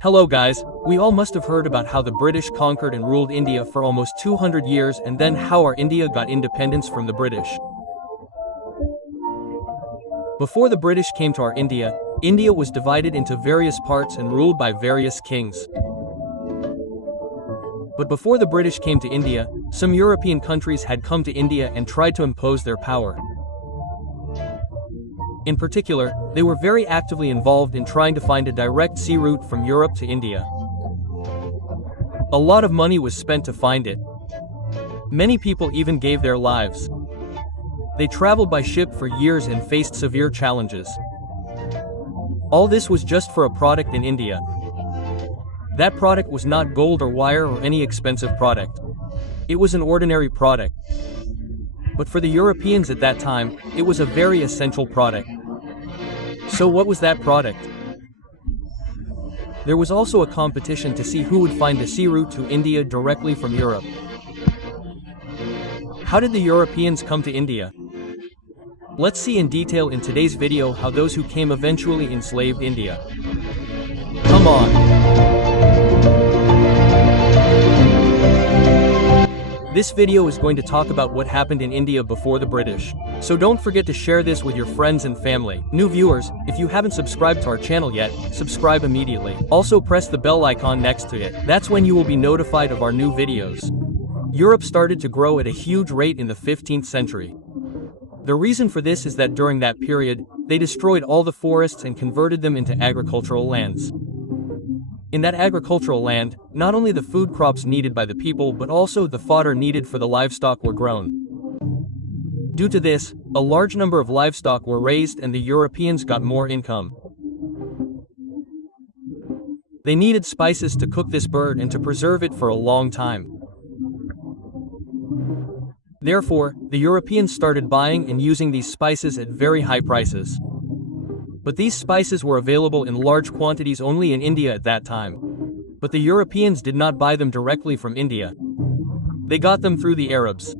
Hello guys, we all must have heard about how the British conquered and ruled India for almost 200 years and then how our India got independence from the British. Before the British came to our India, India was divided into various parts and ruled by various kings. But before the British came to India, some European countries had come to India and tried to impose their power. In particular, they were very actively involved in trying to find a direct sea route from Europe to India. A lot of money was spent to find it. Many people even gave their lives. They traveled by ship for years and faced severe challenges. All this was just for a product in India. That product was not gold or wire or any expensive product. It was an ordinary product. But for the Europeans at that time, it was a very essential product. So what was that product? There was also a competition to see who would find a sea route to India directly from Europe. How did the Europeans come to India? Let's see in detail in today's video how those who came eventually enslaved India. Come on! This video is going to talk about what happened in India before the British. So don't forget to share this with your friends and family. New viewers, if you haven't subscribed to our channel yet, subscribe immediately. Also press the bell icon next to it. That's when you will be notified of our new videos. Europe started to grow at a huge rate in the 15th century. The reason for this is that during that period, they destroyed all the forests and converted them into agricultural lands. In that agricultural land, not only the food crops needed by the people but also the fodder needed for the livestock were grown. Due to this, a large number of livestock were raised and the Europeans got more income. They needed spices to cook this bird and to preserve it for a long time. Therefore, the Europeans started buying and using these spices at very high prices. But these spices were available in large quantities only in India at that time. But the Europeans did not buy them directly from India. They got them through the Arabs.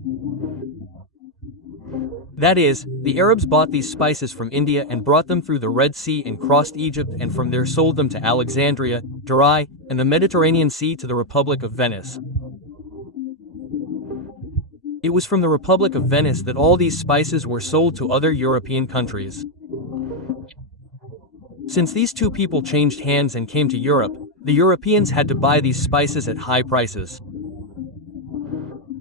That is, the Arabs bought these spices from India and brought them through the Red Sea and crossed Egypt and from there sold them to Alexandria, Durai, and the Mediterranean Sea to the Republic of Venice. It was from the Republic of Venice that all these spices were sold to other European countries. Since these two people changed hands and came to Europe, the Europeans had to buy these spices at high prices.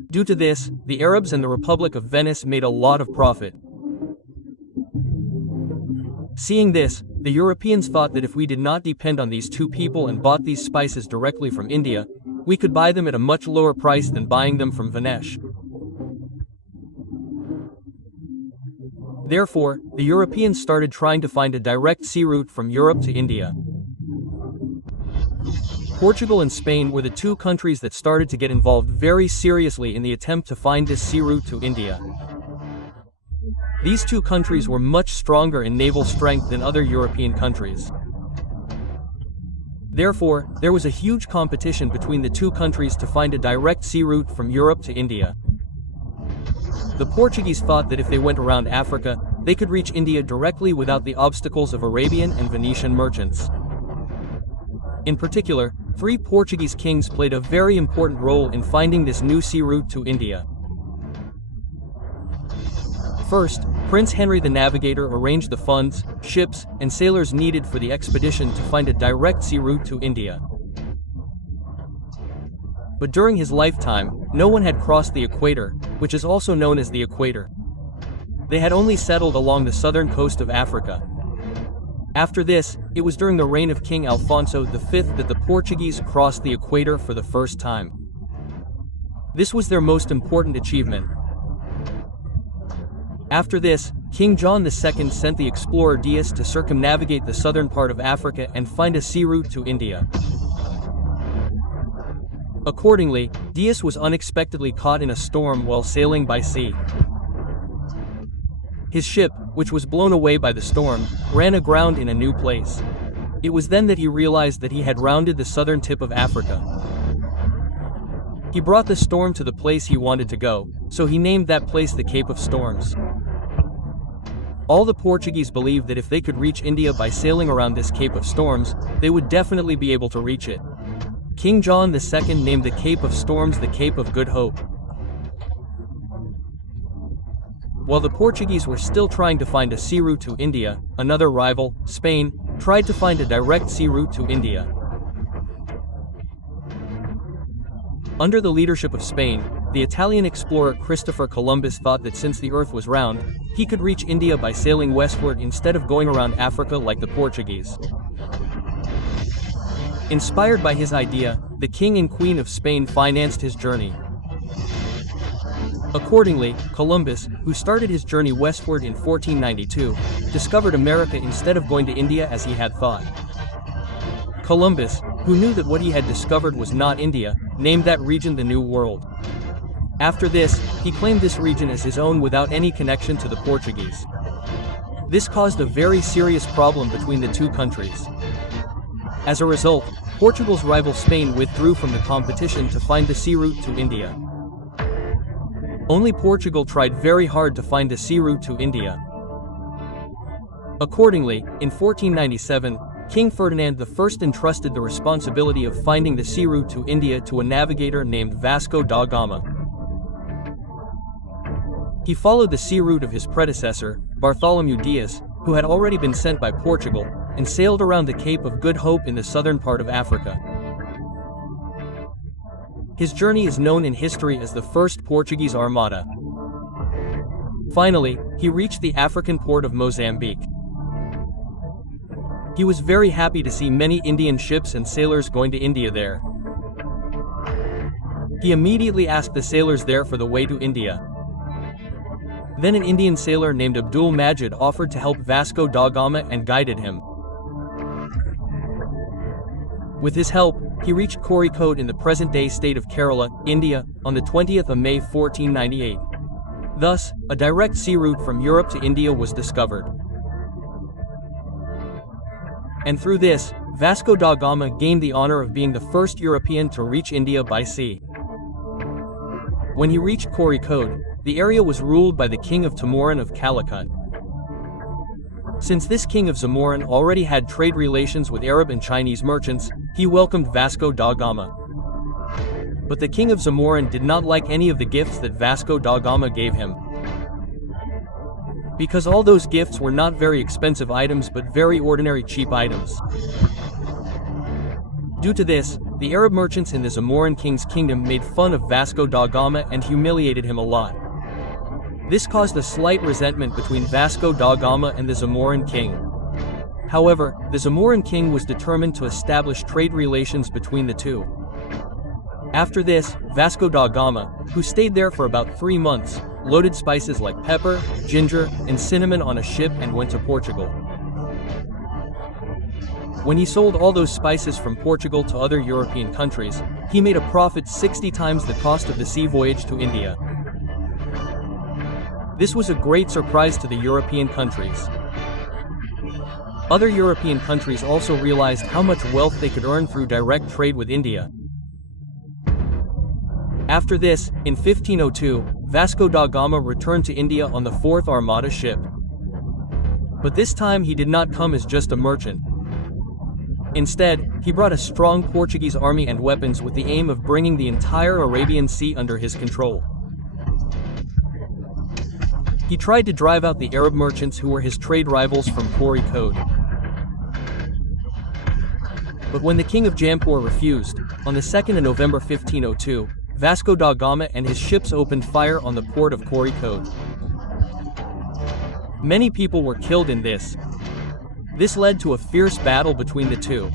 Due to this, the Arabs and the Republic of Venice made a lot of profit. Seeing this, the Europeans thought that if we did not depend on these two people and bought these spices directly from India, we could buy them at a much lower price than buying them from Venice. Therefore, the Europeans started trying to find a direct sea route from Europe to India. Portugal and Spain were the two countries that started to get involved very seriously in the attempt to find this sea route to India. These two countries were much stronger in naval strength than other European countries. Therefore, there was a huge competition between the two countries to find a direct sea route from Europe to India. The Portuguese thought that if they went around Africa, they could reach India directly without the obstacles of Arabian and Venetian merchants. In particular, 3 Portuguese kings played a very important role in finding this new sea route to India. First, Prince Henry the Navigator arranged the funds, ships, and sailors needed for the expedition to find a direct sea route to India. But during his lifetime, no one had crossed the equator, which is also known as the equator. They had only settled along the southern coast of Africa. After this, it was during the reign of King Alfonso V that the Portuguese crossed the equator for the first time. This was their most important achievement. After this, King John II sent the explorer Dias to circumnavigate the southern part of Africa and find a sea route to India. Accordingly, Dias was unexpectedly caught in a storm while sailing by sea. His ship, which was blown away by the storm, ran aground in a new place. It was then that he realized that he had rounded the southern tip of Africa. He brought the storm to the place he wanted to go, so he named that place the Cape of Storms. All the Portuguese believed that if they could reach India by sailing around this Cape of Storms, they would definitely be able to reach it. King John II named the Cape of Storms the Cape of Good Hope. While the Portuguese were still trying to find a sea route to India, another rival, Spain, tried to find a direct sea route to India. Under the leadership of Spain, the Italian explorer Christopher Columbus thought that since the Earth was round, he could reach India by sailing westward instead of going around Africa like the Portuguese. Inspired by his idea, the King and Queen of Spain financed his journey. Accordingly, Columbus, who started his journey westward in 1492, discovered America instead of going to India as he had thought. Columbus, who knew that what he had discovered was not India, named that region the New World. After this, he claimed this region as his own without any connection to the Portuguese. This caused a very serious problem between the two countries. As a result, Portugal's rival Spain withdrew from the competition to find the sea route to India. Only Portugal tried very hard to find a sea route to India. Accordingly, in 1497, King Ferdinand I entrusted the responsibility of finding the sea route to India to a navigator named Vasco da Gama. He followed the sea route of his predecessor, Bartholomew Dias, who had already been sent by Portugal, and sailed around the Cape of Good Hope in the southern part of Africa. His journey is known in history as the First Portuguese Armada. Finally, he reached the African port of Mozambique. He was very happy to see many Indian ships and sailors going to India there. He immediately asked the sailors there for the way to India. Then an Indian sailor named Abdul Majid offered to help Vasco da Gama and guided him. With his help, he reached Kozhikode in the present-day state of Kerala, India, on the 20th of May 1498. Thus, a direct sea route from Europe to India was discovered. And through this, Vasco da Gama gained the honor of being the first European to reach India by sea. When he reached Kozhikode, the area was ruled by the king of Timurin of Calicut. Since this king of Zamorin already had trade relations with Arab and Chinese merchants, he welcomed Vasco da Gama. But the king of Zamorin did not like any of the gifts that Vasco da Gama gave him. Because all those gifts were not very expensive items but very ordinary cheap items. Due to this, the Arab merchants in the Zamorin king's kingdom made fun of Vasco da Gama and humiliated him a lot. This caused a slight resentment between Vasco da Gama and the Zamorin king. However, the Zamorin king was determined to establish trade relations between the two. After this, Vasco da Gama, who stayed there for about 3 months, loaded spices like pepper, ginger, and cinnamon on a ship and went to Portugal. When he sold all those spices from Portugal to other European countries, he made a profit 60 times the cost of the sea voyage to India. This was a great surprise to the European countries. Other European countries also realized how much wealth they could earn through direct trade with India. After this, in 1502, Vasco da Gama returned to India on the 4th Armada ship. But this time he did not come as just a merchant. Instead, he brought a strong Portuguese army and weapons with the aim of bringing the entire Arabian Sea under his control. He tried to drive out the Arab merchants who were his trade rivals from Kozhikode. But when the king of Jampur refused, on the 2nd of November 1502, Vasco da Gama and his ships opened fire on the port of Kozhikode. Many people were killed in this. This led to a fierce battle between the two.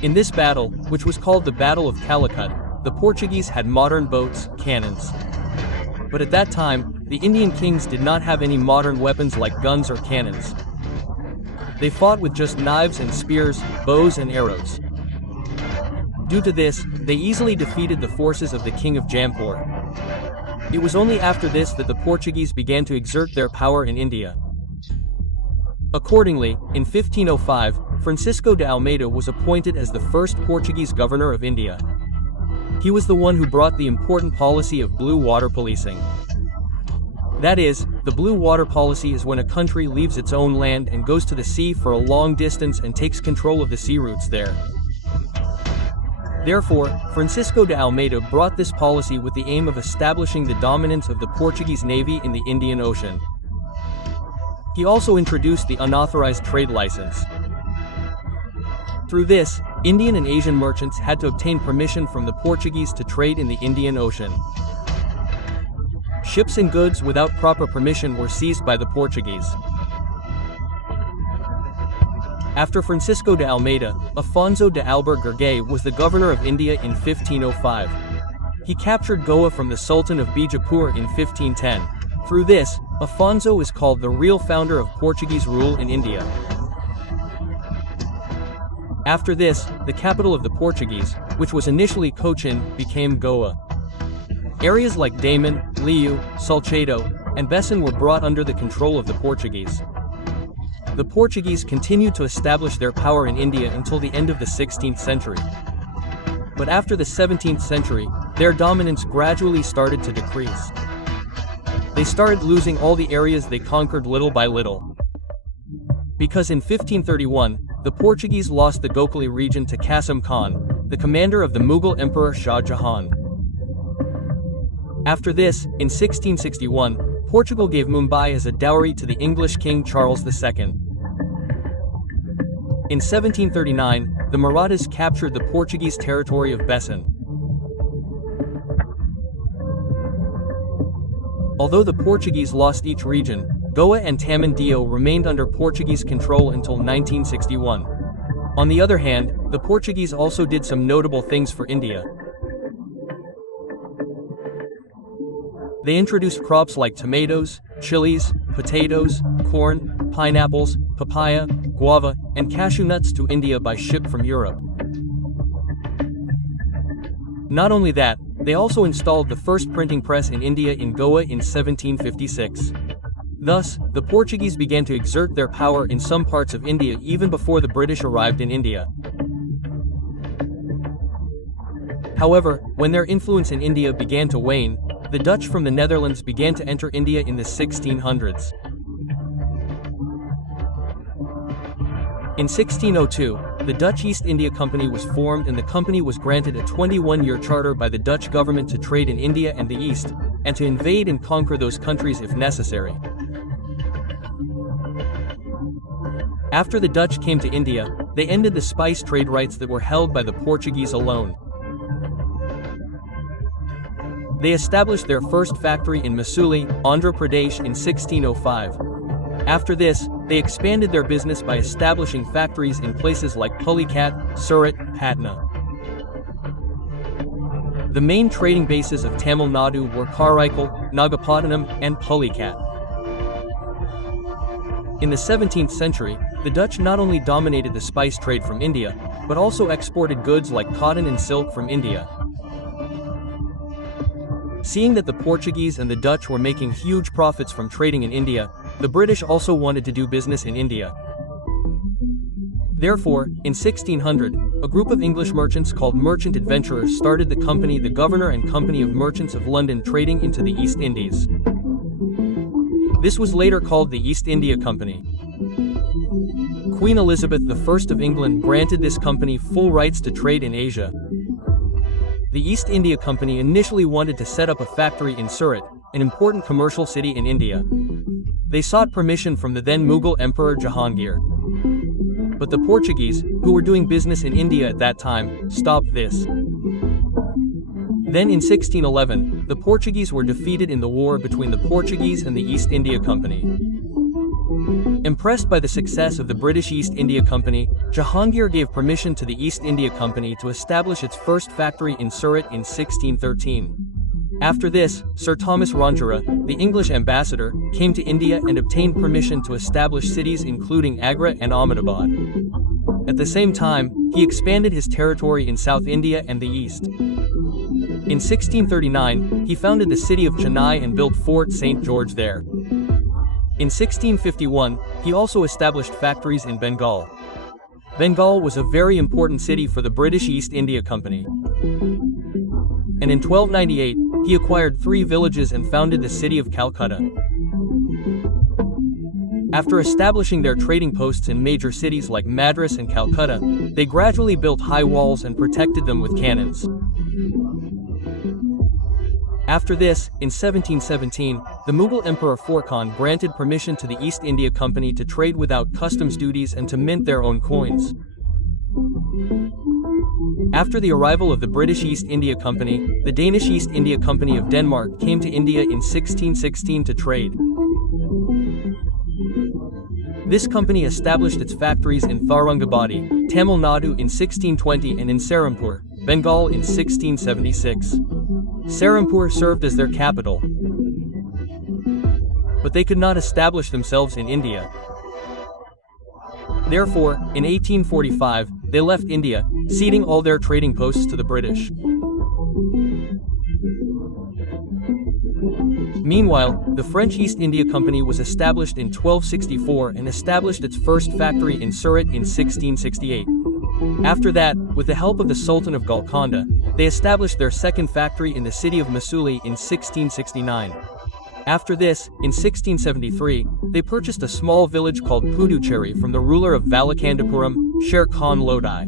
In this battle, which was called the Battle of Calicut, the Portuguese had modern boats, cannons. But at that time, the Indian kings did not have any modern weapons like guns or cannons. They fought with just knives and spears, bows and arrows. Due to this, they easily defeated the forces of the king of Jampur. It was only after this that the Portuguese began to exert their power in India. Accordingly, in 1505, Francisco de Almeida was appointed as the first Portuguese governor of India. He was the one who brought the important policy of blue water policing. That is, the blue water policy is when a country leaves its own land and goes to the sea for a long distance and takes control of the sea routes there. Therefore, Francisco de Almeida brought this policy with the aim of establishing the dominance of the Portuguese navy in the Indian Ocean. He also introduced the unauthorized trade license. Through this, Indian and Asian merchants had to obtain permission from the Portuguese to trade in the Indian Ocean. Ships and goods without proper permission were seized by the Portuguese. After Francisco de Almeida, Afonso de Albuquerque was the governor of India in 1505. He captured Goa from the Sultan of Bijapur in 1510. Through this, Afonso is called the real founder of Portuguese rule in India. After this, the capital of the Portuguese, which was initially Cochin, became Goa. Areas like Daman, Liu, Salcedo, and Bessin were brought under the control of the Portuguese. The Portuguese continued to establish their power in India until the end of the 16th century. But after the 17th century, their dominance gradually started to decrease. They started losing all the areas they conquered little by little. Because in 1531, the Portuguese lost the Gokhale region to Qasim Khan, the commander of the Mughal Emperor Shah Jahan. After this, in 1661, Portugal gave Mumbai as a dowry to the English King Charles II. In 1739, the Marathas captured the Portuguese territory of Bessin. Although the Portuguese lost each region, Goa and Tamandio remained under Portuguese control until 1961. On the other hand, the Portuguese also did some notable things for India. They introduced crops like tomatoes, chilies, potatoes, corn, pineapples, papaya, guava, and cashew nuts to India by ship from Europe. Not only that, they also installed the first printing press in India in Goa in 1756. Thus, the Portuguese began to exert their power in some parts of India even before the British arrived in India. However, when their influence in India began to wane, the Dutch from the Netherlands began to enter India in the 1600s. In 1602, the Dutch East India Company was formed and the company was granted a 21-year charter by the Dutch government to trade in India and the East, and to invade and conquer those countries if necessary. After the Dutch came to India, they ended the spice trade rights that were held by the Portuguese alone. They established their first factory in Masuli, Andhra Pradesh in 1605. After this, they expanded their business by establishing factories in places like Pulicat, Surat, Patna. The main trading bases of Tamil Nadu were Karaikal, Nagapattinam, and Pulicat. In the 17th century, the Dutch not only dominated the spice trade from India, but also exported goods like cotton and silk from India. Seeing that the Portuguese and the Dutch were making huge profits from trading in India, the British also wanted to do business in India. Therefore, in 1600, a group of English merchants called merchant adventurers started the company the Governor and Company of Merchants of London trading into the East Indies. This was later called the East India Company. Queen Elizabeth I of England granted this company full rights to trade in Asia. The East India Company initially wanted to set up a factory in Surat, an important commercial city in India. They sought permission from the then Mughal Emperor Jahangir. But the Portuguese, who were doing business in India at that time, stopped this. Then in 1611, the Portuguese were defeated in the war between the Portuguese and the East India Company. Impressed by the success of the British East India Company, Jahangir gave permission to the East India Company to establish its first factory in Surat in 1613. After this, Sir Thomas Ranjira, the English ambassador, came to India and obtained permission to establish cities including Agra and Ahmedabad. At the same time, he expanded his territory in South India and the East. In 1639, he founded the city of Chennai and built Fort St. George there. In 1651, he also established factories in Bengal. Bengal was a very important city for the British East India Company. And in 1298, he acquired 3 villages and founded the city of Calcutta. After establishing their trading posts in major cities like Madras and Calcutta, they gradually built high walls and protected them with cannons. After this, in 1717, the Mughal Emperor Furkan granted permission to the East India Company to trade without customs duties and to mint their own coins. After the arrival of the British East India Company, the Danish East India Company of Denmark came to India in 1616 to trade. This company established its factories in Tharangabadi, Tamil Nadu in 1620 and in Serampore, Bengal in 1676. Serampore served as their capital, but they could not establish themselves in India. Therefore, in 1845, they left India, ceding all their trading posts to the British. Meanwhile, the French East India Company was established in 1264 and established its first factory in Surat in 1668. After that, with the help of the Sultan of Golconda, they established their second factory in the city of Masuli in 1669. After this, in 1673, they purchased a small village called Puducherry from the ruler of Valakandapuram, Sher Khan Lodi.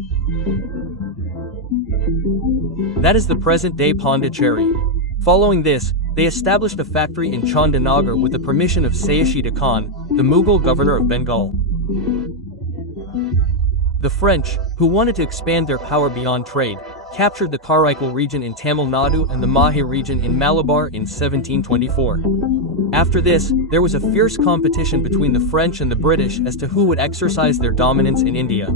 That is the present-day Pondicherry. Following this, they established a factory in Chandanagar with the permission of Sayashida Khan, the Mughal governor of Bengal. The French, who wanted to expand their power beyond trade, captured the Karaikal region in Tamil Nadu and the Mahe region in Malabar in 1724. After this, there was a fierce competition between the French and the British as to who would exercise their dominance in India.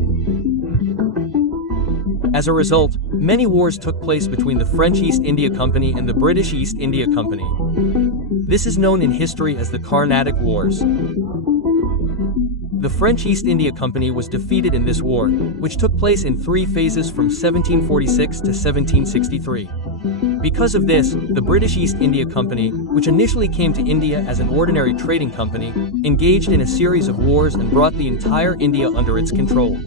As a result, many wars took place between the French East India Company and the British East India Company. This is known in history as the Carnatic Wars. The French East India Company was defeated in this war, which took place in 3 phases from 1746 to 1763. Because of this, the British East India Company, which initially came to India as an ordinary trading company, engaged in a series of wars and brought the entire India under its control.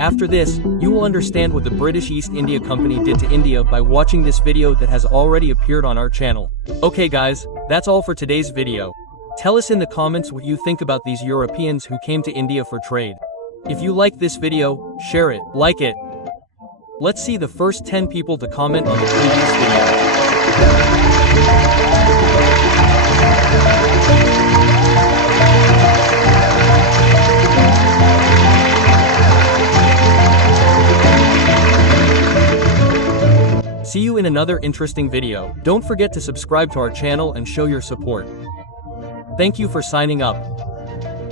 After this, you will understand what the British East India Company did to India by watching this video that has already appeared on our channel. Okay guys, that's all for today's video. Tell us in the comments what you think about these Europeans who came to India for trade. If you like this video, share it, like it. Let's see the first 10 people to comment on the previous video. See you in another interesting video. Don't forget to subscribe to our channel and show your support. Thank you for signing up.